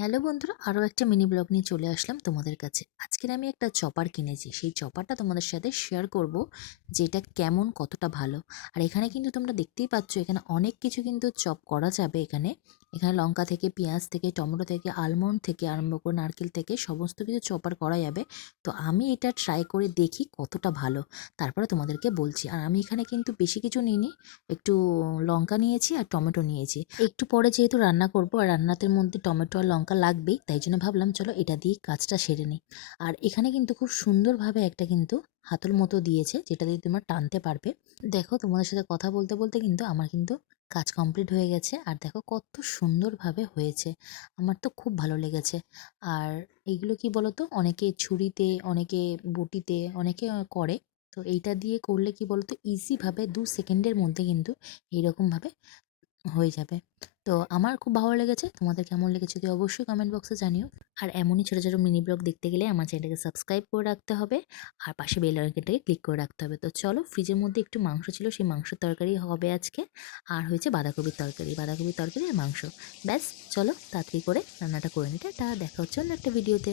Hello বন্ধুরা, আরও একটা মিনি ব্লগ নিয়ে চলে আসলাম তোমাদের কাছে। আজকের আমি একটা চপার কিনেছি, সেই চপারটা তোমাদের সাথে শেয়ার করব যে এটা কেমন, কতটা ভালো। আর এখানে কিন্তু তোমরা দেখতেই পাচ্ছ, এখানে অনেক কিছু কিন্তু চপ করা যাবে। এখানে এখানে লঙ্কা থেকে, পেঁয়াজ থেকে, টমেটো থেকে, আলমন্ড থেকে আরম্ভ করে নারকেল থেকে সমস্ত কিছু চপার করা যাবে। তো আমি এটা ট্রাই করে দেখি কতটা ভালো, তারপরে তোমাদেরকে বলছি। আর আমি এখানে কিন্তু বেশি কিছু নিইনি, একটু লঙ্কা নিয়েছি আর টমেটো নিয়েছি। একটু পরে যেহেতু রান্না করব আর রান্নাতের মধ্যে টমেটো আর লঙ্কা লাগবেই, তাই জন্য ভাবলাম চলো এটা দিয়ে কাজটা সেরে নিই। আর এখানে কিন্তু খুব সুন্দরভাবে একটা কিন্তু হাতল মতো দিয়েছে, যেটা দিয়ে তোমরা টানতে পারবে। দেখো, তোমাদের সাথে কথা বলতে বলতে কিন্তু আমার কিন্তু কাজ কমপ্লিট হয়ে গেছে। আর দেখো কত সুন্দরভাবে হয়েছে, আমার তো খুব ভালো লেগেছে। আর এইগুলো কি বলতো, অনেকে ছুরিতে, অনেকে বটিতে, অনেকে করে। তো এইটা দিয়ে করলে কি বলতো, ইজিভাবে 2 সেকেন্ডের মধ্যে কিন্তু এইরকমভাবে হয়ে যাবে। তো আমার খুব ভালো লেগেছে। তোমাদের কেমন লেগেছে যদি অবশ্যই কমেন্ট বক্সে জানিও। আর এমনই ছোটো ছোটো মিনি ব্লগ দেখতে গেলে আমার চ্যানেলটাকে সাবস্ক্রাইব করে রাখতে হবে, আর পাশে বেল আইকনটাকে ক্লিক করে রাখতে হবে। তো চলো, ফ্রিজের মধ্যে একটু মাংস ছিল, সেই মাংসের তরকারি হবে আজকে। আর হয়েছে বাঁধাকপির তরকারি, বাঁধাকপির তরকারি আর মাংস। ব্যাস, চলো তাড়াতাড়ি করে রান্নাটা করে নিতে। দেখা হচ্ছে অন্য একটা ভিডিওতে।